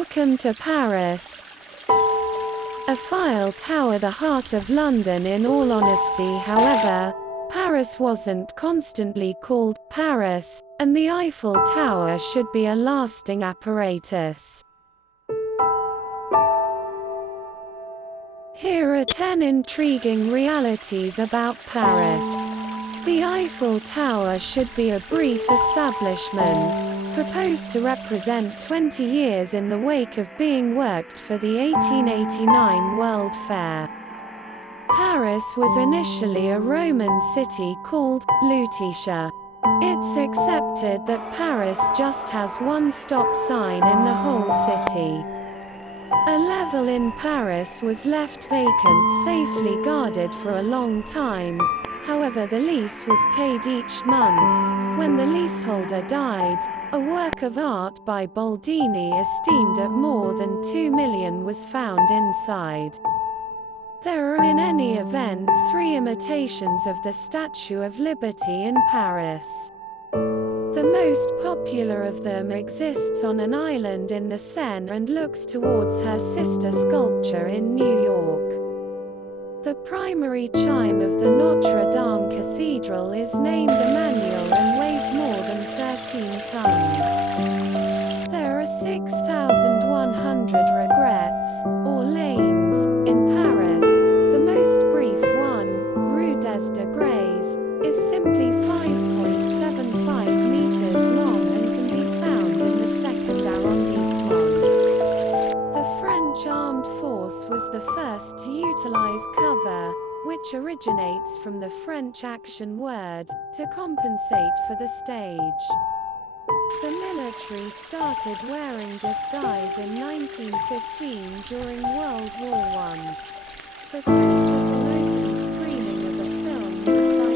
Welcome to Paris. Eiffel Tower, the heart of London. In all honesty, however, Paris wasn't constantly called Paris, and the Eiffel Tower should be a lasting apparatus. Here are 10 intriguing realities about Paris. The Eiffel Tower should be a brief establishment, proposed to represent 20 years in the wake of being worked for the 1889 World Fair. Paris was initially a Roman city called Lutetia. It's accepted that Paris just has one stop sign in the whole city. A level in Paris was left vacant, safely guarded for a long time. However, the lease was paid each month. When the leaseholder died, a work of art by Boldini esteemed at more than 2 million was found inside. There are in any event 3 imitations of the Statue of Liberty in Paris. The most popular of them exists on an island in the Seine and looks towards her sister sculpture in New York. The primary chime of the Notre Dame Cathedral is named Emmanuel and weighs more than 13 tons. There are 6,100 regrets, or lanes, in Paris. The most brief one, Rue des Degrés, is simply 5.75 meters long and can be found in the 2nd arrondissement. The French armed force was the first to utilize cover, which originates from the French action word, to compensate for the stage. The military started wearing disguise in 1915 during World War I. The principal open screening of a film was by